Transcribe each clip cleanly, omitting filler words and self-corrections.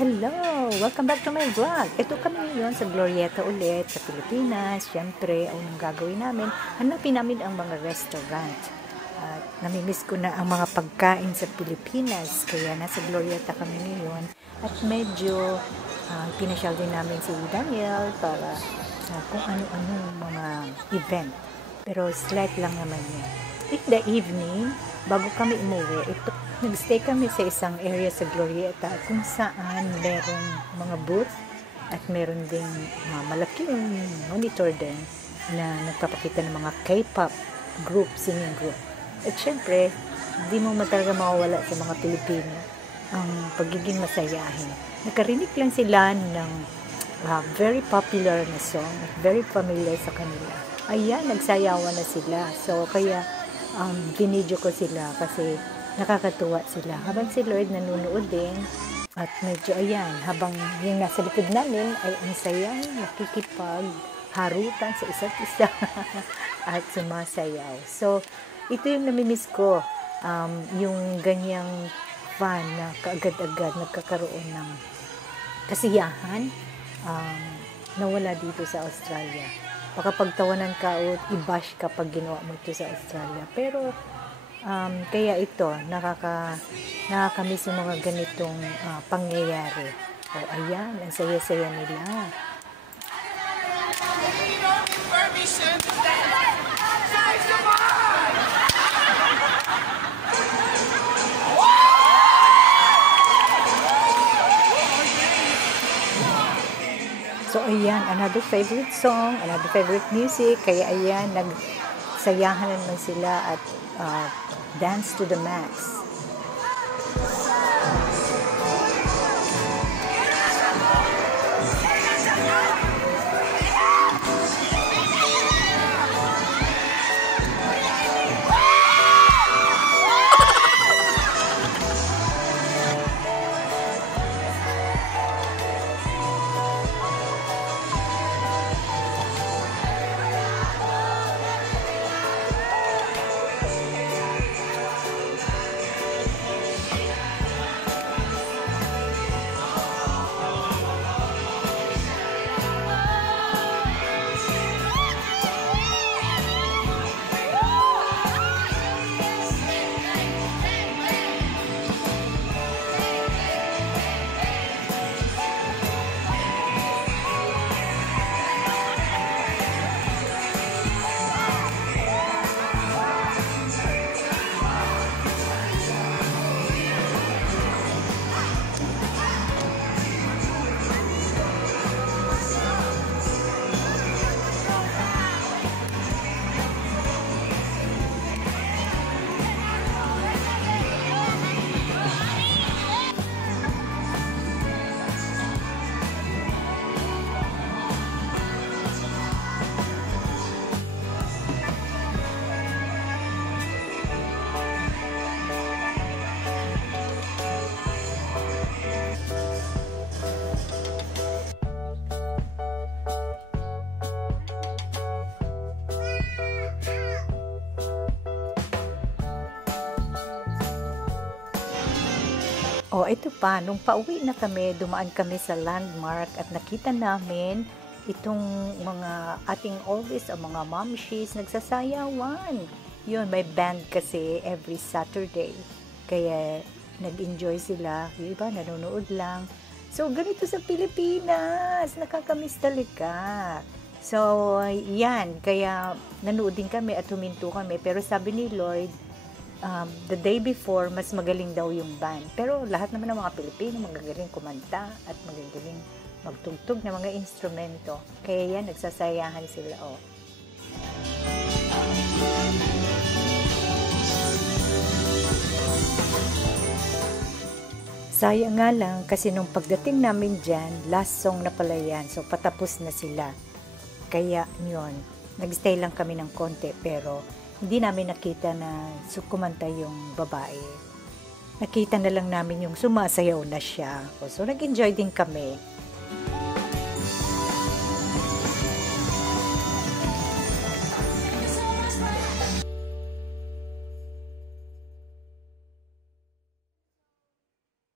Hello! Welcome back to my vlog. Ito kami ngayon sa Glorieta ulit sa Pilipinas. Siyempre, ang gagawin namin, hanapin namin ang mga restaurant. At namimiss ko na ang mga pagkain sa Pilipinas. Kaya nasa Glorieta kami ngayon. At medyo pinasyal din namin si Daniel para kung ano-ano mga event. Pero slight lang naman niya. In the evening, bago kami umuwi, nagstay kami sa isang area sa Glorieta kung saan merong mga booth at meron ding malaking monitor din na nagpapakita ng mga K-pop group, singing group. At syempre, hindi mo talaga mawawala sa mga Pilipino ang pagiging masayahin. Nakarinig lang sila ng very popular na song at very familiar sa kanila. Ayan, nagsayawan na sila. So, kaya binidyo ko sila kasi nakakatuwa sila. Habang si Lloyd nanonood din at medyo ayan, habang yung nasa likod namin ay ang sayang nakikipagharutan sa isa't isa at sumasayaw. So, ito yung namimiss ko, yung ganyang fun na kaagad-agad nagkakaroon ng kasiyahan nawala dito sa Australia. Baka pagtawanan ka o i-bash ka pag ginawa mo ito sa Australia. Pero kaya ito, nakakamiss yung mga ganitong pangyayari. O ayan, ang saya-saya nila. So ayan, another favorite song, another favorite music. Kaya ayan, nagsayahan naman sila at dance to the max. Oh, ito pa, nung pauwi na kami, dumaan kami sa landmark at nakita namin itong mga ating always, ang mga momshies, nagsasayawan. Yun, may band kasi every Saturday. Kaya nag-enjoy sila. Yung iba, nanonood lang. So, ganito sa Pilipinas. Nakakamiss talaga. So, yan. Kaya nanood din kami at huminto kami. Pero sabi ni Lloyd, the day before, mas magaling daw yung band. Pero lahat naman ng mga Pilipino, magagaling kumanta at magagaling magtugtog ng mga instrumento. Kaya yan, nagsasayahan sila. Oh. Sayang nga lang kasi nung pagdating namin dyan, last song na pala yan. So patapos na sila. Kaya yun, nagstay lang kami ng konti pero hindi namin nakita na kumanta yung babae. Nakita na lang namin yung sumasayaw na siya. So, nag-enjoy din kami.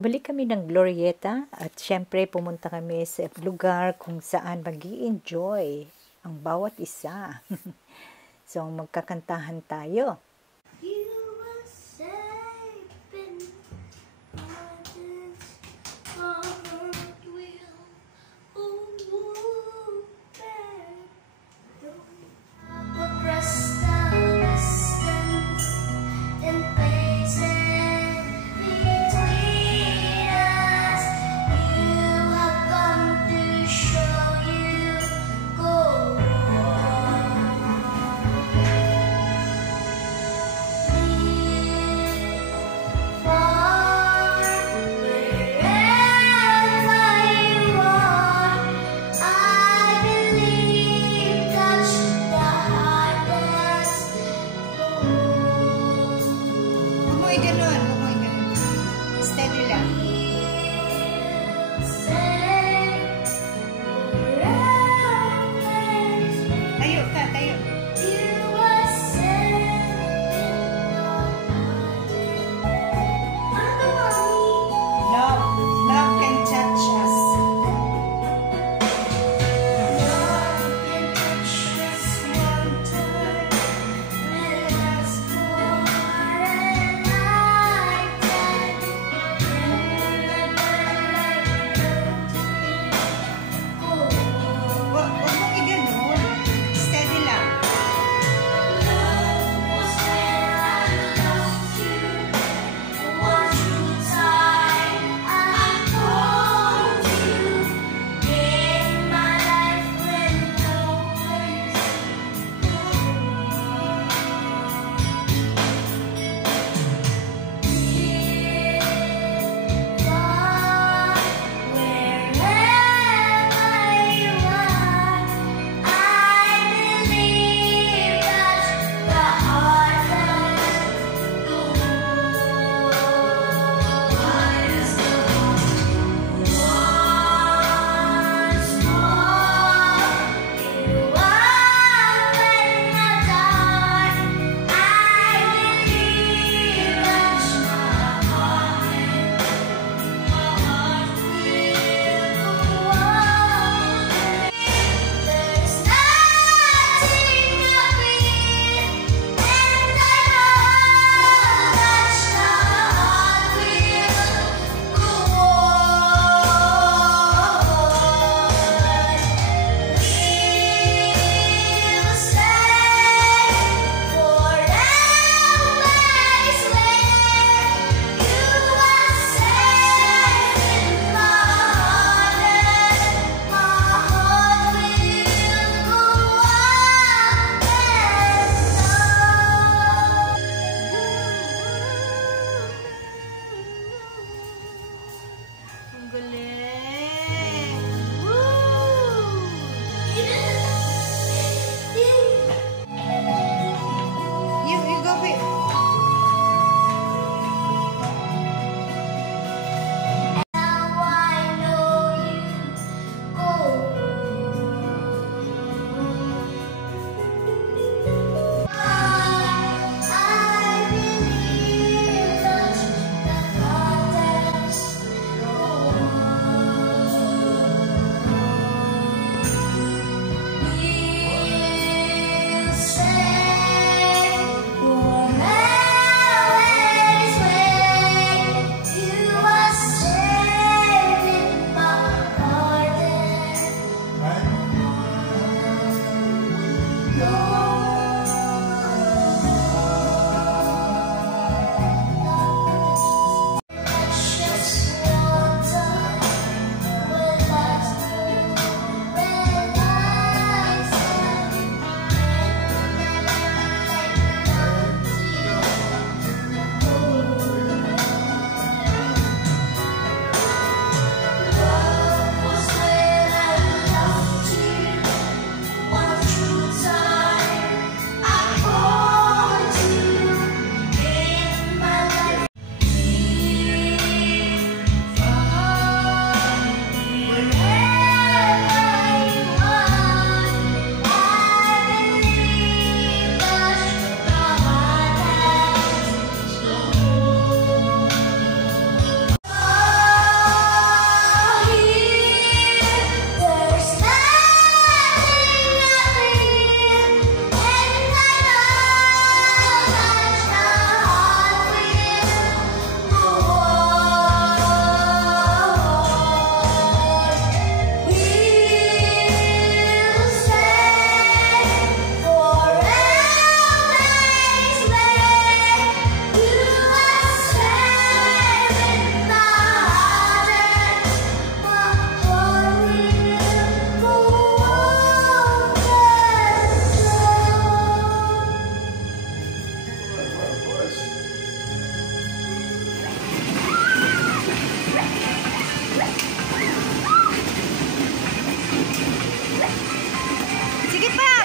Balik kami ng Glorieta at syempre pumunta kami sa lugar kung saan mag-i-enjoy ang bawat isa. So magkakantahan tayo.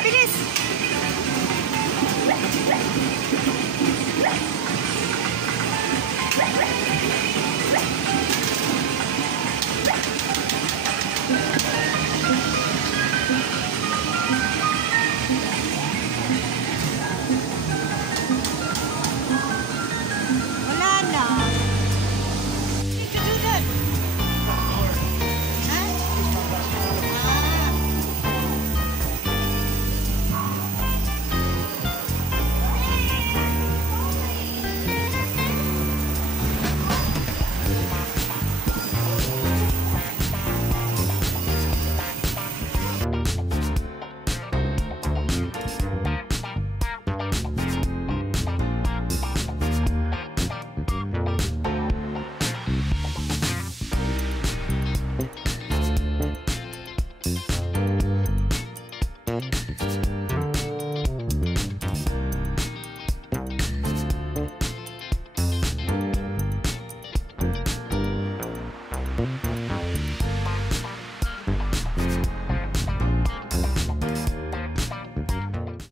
bilis!